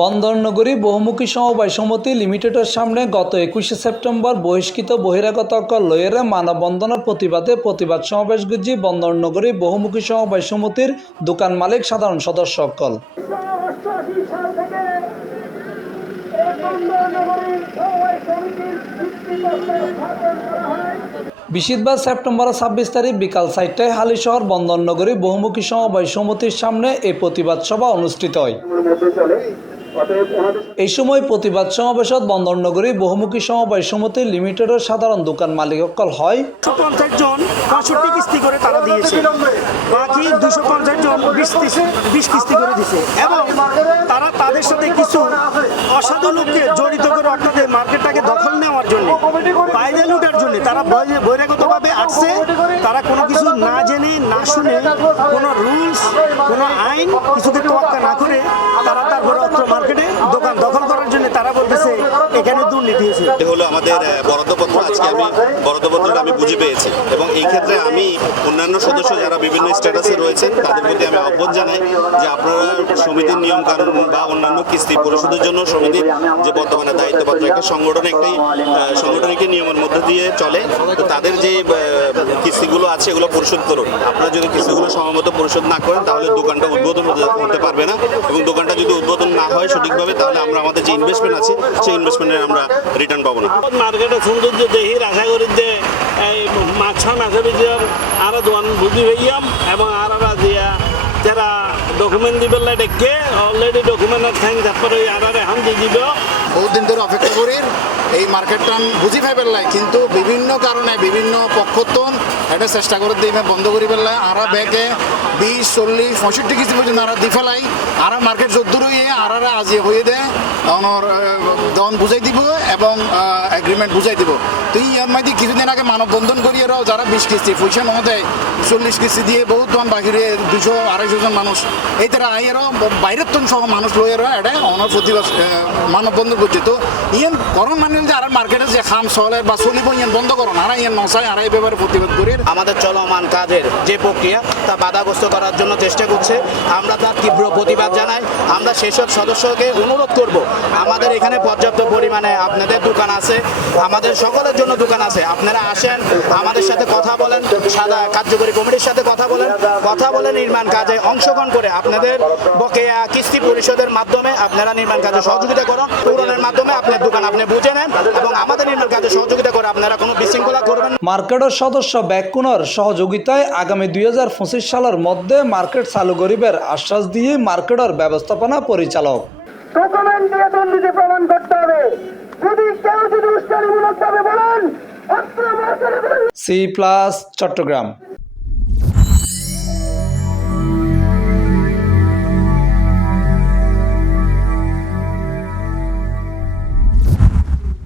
বন্দরনগরী বহুমুখী সমবায় সমিতি লিমিটেডের সামনে গত 21শে সেপ্টেম্বর বহিষ্কৃত বহিরাগত অকল লইয়ের মানববন্ধনের প্রতিবাদে প্রতিবাদ সমাবেশ গুজি বন্দরনগরী বহুমুখী সমবায় সমিতির দোকান মালিক সাধারণ সদস্য অকল। বৃহস্পতিবার সেপ্টেম্বর 26 তারিখ বিকাল 4টায় হালিশহর বন্দরনগরী বহুমুখী সমবায় সমিতির সামনে এই প্রতিবাদ সভা অনুষ্ঠিত হয়। এই সময় প্রতিবাদ সমাবেশত বন্দরনগরী বহুমুখী সমবায় সমিতি লিমিটেডের সাধারণ দোকান মালিক অকল হয় 150 জন 65 কিস্তি করে তারা দিয়েছে, বাকি 250 জন 20 কিস্তি করে দিয়েছে এবং তারা তাদের সাথে কিছু অসাধু লোককে জড়িত করে অর্থাৎ মার্কেটটাকে দখল নেওয়ার জন্য, বাইরে লুটার জন্য তারা বহিরাগতভাবে আসছে। তারা কোনো কিছু না জেনে না শুনে কোনো রুলস কোনো আইন কিছুকে তোয়াক্কা না করে তারা তারপরে মার্কেটে দোকান দখল করার জন্য তারা বলতেছে এখানে দুর্নীতি হয়েছে। এটা হলো আমাদের বরাদ্দপত্র, আজকে আমি বরাদ্দপত্রটা আমি বুঝে পেয়েছি এবং এই ক্ষেত্রে আমি অন্যান্য সদস্য যারা বিভিন্ন স্ট্যাটাসে রয়েছেন তাদের প্রতি আমি আহ্বান জানাই যে আপনারা সমিতির নিয়ম কানুন বা অন্যান্য কিস্তি পরিশোধের জন্য সমিতির যে বর্তমানে দায়িত্বপত্র একটা সাংগঠনিক নিয়মের মধ্যে দিয়ে চলে, তো তাদের যে কিস্তিগুলো আছে এগুলো পরিশোধ করুন। আপনারা যদি কিস্তিগুলো সময়মতো পরিশোধ না করেন তাহলে দোকানটা উদ্বোধন করতে পারবে না এবং দোকানটা যদি উদ্বোধন না হয় সঠিকভাবে তাহলে আমরা আমাদের যে ইনভেস্টমেন্ট আছে সেই ইনভেস্টমেন্টের আমরা রিটার্ন পাবো না। মার্কেটের সৌন্দর্য দেখি আশা করি যে এই মাঝখান আছে বিজয়ের আরো দোকান বুঝি হইয়াম এবং আরো দিয়া যারা ডকুমেন্ট দিবে ডেকে অলরেডি ডকুমেন্টের থ্যাংক তারপরে আরারে হাম দিয়ে দিব। বহুত দিন ধরে অপেক্ষা করি এই মার্কেটটা বুঝি পাই পেলাই, কিন্তু বিভিন্ন কারণে বিভিন্ন পক্ষতন এটা চেষ্টা করে দিয়ে বন্ধ করি পেলাই। আর ব্যাগে 20, 40, 65 কিস্তি পর্যন্ত আর দি ফেলাই আর মার্কেট যদ্দূর হয়ে আর আজি হয়ে দেয় দন বুঝাই দিব এবং এগ্রিমেন্ট বুঝাই দিব। তো ইয়ার মাঝে কিছুদিন আগে মানববন্ধন করিয়ে যারা 20 কিস্তি পয়সা ন দেয় 40 কিস্তি দিয়ে বহুত দন বাহিরে 200-250 জন মানুষ এই তারা আইয়েরও বাইরের তন সহ মানুষ লইয়েরা এটা অনার প্রতিবাদ মানববন্ধন করছে। তো ইয়ান করণ মানে যে আর মার্কেটে যে খাম চলে বা চলিব ইয়ান বন্ধ করুন আর ইয়ান নচাই আর এই ব্যাপারে প্রতিবাদ করি। আমাদের চলমান কাজের যে প্রক্রিয়া তা বাধাগ্রস্ত করার জন্য চেষ্টা করছে, আমরা তার তীব্র প্রতিবাদ জানাই। আমরা সেসব সদস্যকে অনুরোধ করব, আমাদের এখানে পর্যাপ্ত পরিমাণে আপনাদের দোকান আছে, আমাদের সকলের জন্য দোকান আছে, আপনারা আসেন আমাদের সাথে কথা বলেন, সাদা কার্যকরী কমিটির সাথে কথা বলে নির্মাণ কাজে অংশগ্রহণ করে আপনাদের বকেয়া কিস্তি পরিশোধের মাধ্যমে আপনারা নির্মাণ কাজে সহযোগিতা করুন। পূরণের মাধ্যমে আপনার দোকান আপনি বুঝে নেন এবং আমাদের নির্মাণ কাজে সহযোগিতা করে আপনারা কোনো বিশৃঙ্খলা করবেন। মার্কেটের সদস্য ব্যাকুনর সহযোগিতায় আগামী 2025 সালের মধ্যে মার্কেট চালু করিবার আশ্বাস দিয়ে মার্কেটের ব্যবস্থাপনা পরিচালক ডকুমেন্ট দিয়ে দুর্নীতি প্রমাণ করতে হবে। যদি কেউ যদি উস্কানিমূলকভাবে বলেন C+ চট্টগ্রাম।